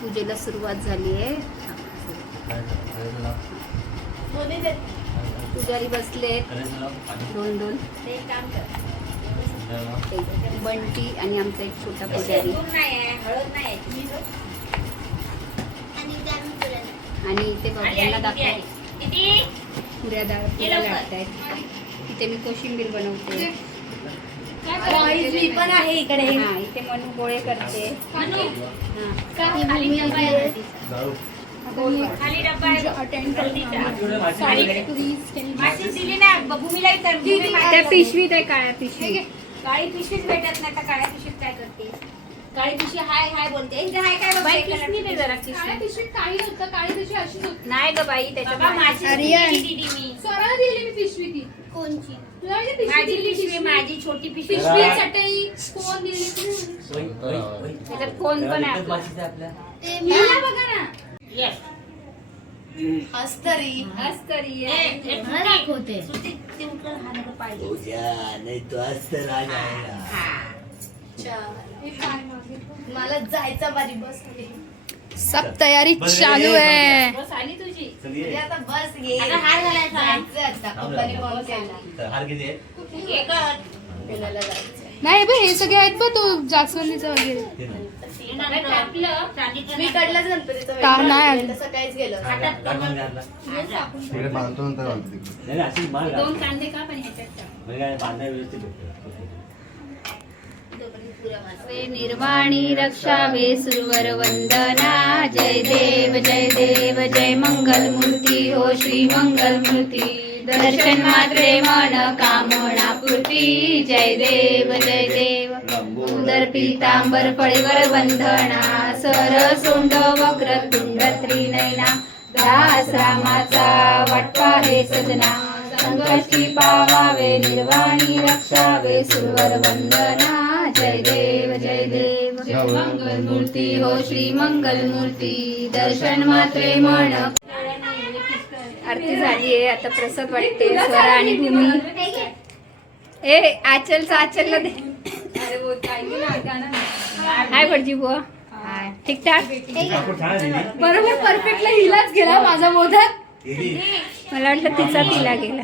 पूजेला सुरुवात झाली आहे. पुजारी बसलेत दोन. बंटी आणि आमचा एक छोटा पुजारी आणि इथे बघायला दाखवते पुऱ्या लागतायत. इथे मी कोशिंबीर बनवते. मी पण आहे इकडे. हा इथे मनू गोळे करते. त्या पिशवीत आहे काळ्या पिशवी. काळी पिशवीच भेटत नाही. काळ्या पिशवीत काय करते? काळी पिशवी हाय हाय बोलते. हाय काय बाई पिशवी दे जरा. पिशवीत काळी होतं. काळी पिशवी अशीच होती. नाही ग बाई त्याच्यात मी स्वराला दिली मी पिशवी. ती कोणची? माझी पिशवी. माझी छोटी पिशवी. पिशवी चटई कोण दिली? त्याच्यात कोण पण आहे आपला. बघा ना. हस्तरी दाखवते. मला जायचा माझी बस. सब तयारी चालू है. बस आली तुझी. आता बस घे. हार घालायचा. नाही बे हे सगळे आहेत बघ तो जास्वंदीचा वगैरे. मी कडलाच गणपतीचं का नाही सकाळीच गेलो. दोन कांदे का पण निर्वाणी रक्षावे सुरवर वंदना. जय देव जय मंगल मूर्ती हो श्री मंगल मूर्ती. दर्शन मात्रे मन कामना पूर्ती. जय देव उदर पीतांबर फळीवर वंदना. सर सोंड वक्र तुंड त्रिनयना. दास रामाचा वाटपा हे सजना. संकष्टी पावावे निर्वाणी रक्षावे सुरवर वंदना. जय देव मंगल मूर्ती हो श्री मंगल मूर्ती. दर्शन मात्रे मन. आरती झाली आहे आता प्रसाद वाटते. स्वरा आणि भूमी. ए आचलला दे. हाय भटजी बुवा. ठीक ठाक बरोबर परफेक्टला हिलाच गेला माझा मोदक. मला वाटलं तिचा तिला गेला.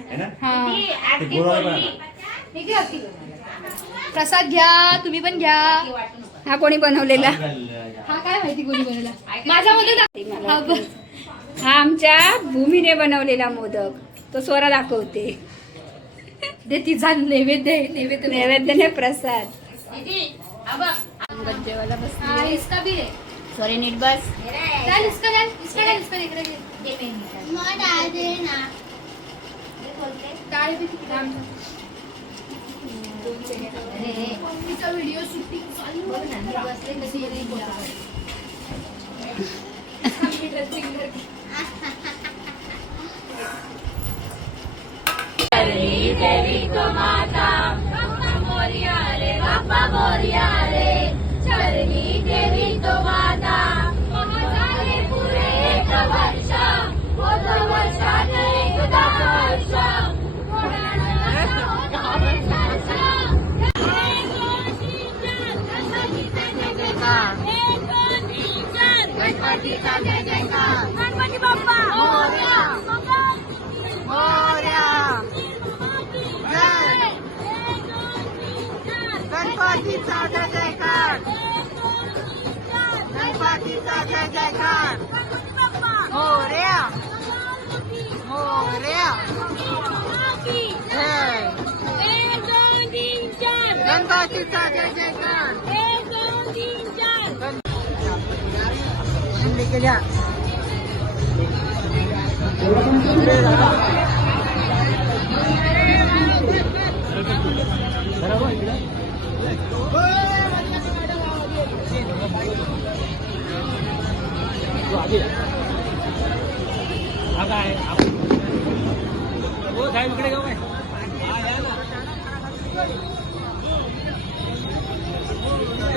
प्रसाद घ्या तुम्ही पण घ्या. हा कोणी बनवलेला? हा काय माहिती कोणी बनवला. माझा मोदक हा आमच्या भूमीने बनवलेला मोदक. तो स्वरा दाखवते. दे तिचा नैवेद्याने प्रसाद. जेवायला बस. इसका भी है. सॉरी नीट बस. चल इसका इकडे दे. मग डाळ दे ना. डाळ बी किती काम. तिचा व्हिडिओ शूटिंग चालू आहे ना. बसले कशी येईल. देवी को माता मोरिया रे बापा मोरिया रे. चरणी देवी तो माता महाचाले पुरे एक वर्ष. होतो वर्षात एकदा वर्ष. गणपतीचा जय जयकार. गणपती बाप्पा मोरया. गणपतीचा जय जयकार. गणपतीचा जय जयकार. मोरया गणपतीचा जय जयकार. केल्या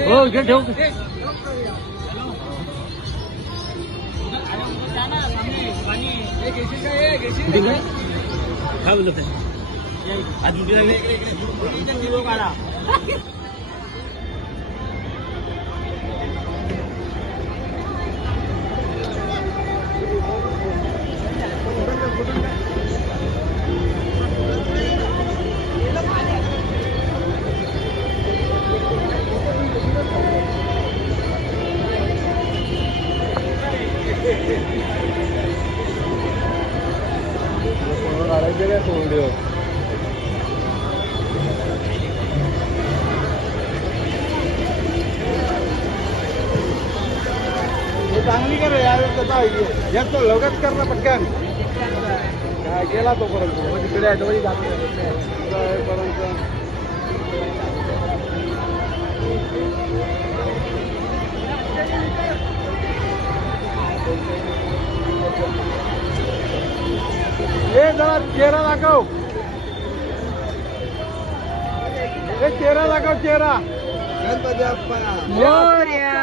हो इकडे ठेव. काय बोलत काढा. चांगली कर यार यार तो लगत कर ना पटकन काय गेला तो पर्यंत तिकडे आहे तो ये जरा चेहरा दाखव चेहरा दाखव चेहरा गणपती बाप्पा मोरया.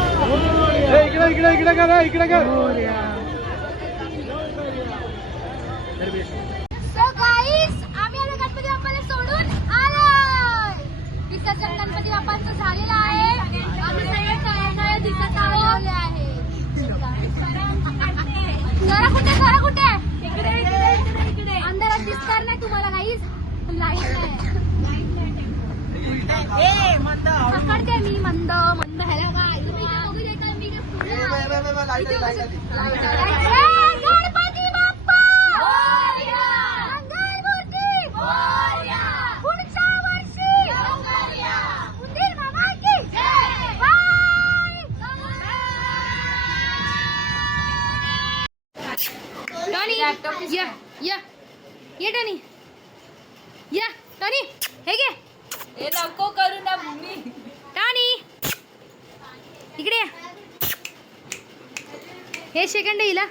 इकडे इकडे इकडे कर इकडे कर So guys, आम्ही आता गणपती बाप्पाला सोडून आलोय. विसर्जन गणपती बाप्पांचं झालेलं आहे. आम्ही सगळे तळ्यातळ्या दिसत आलेले आहे. जरा कुठे इकडे अंधारात दिसणार नाही तुम्हाला काहीच लाईट नाही. पकडते मी मंद ह्याला काय तुम्ही इथे बघू देता मी गणपती बाप्पा मंगलमूर्ती पुढच्या वर्षी उंदीर मामा की जय. टॉनी या या ये टॉनी या टॉनी हे घे हे नको करू ना भूमी. टॉनी इकडे या. हे सेकंड हिला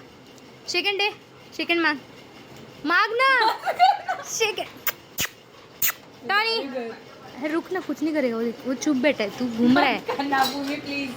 सेकंड दे सेकंड माग ना सेकंड टॉनी रुक ना कुछ नहीं करेगा वो चुप बैठा है तू घूम रहा है ना भूमी प्लीज.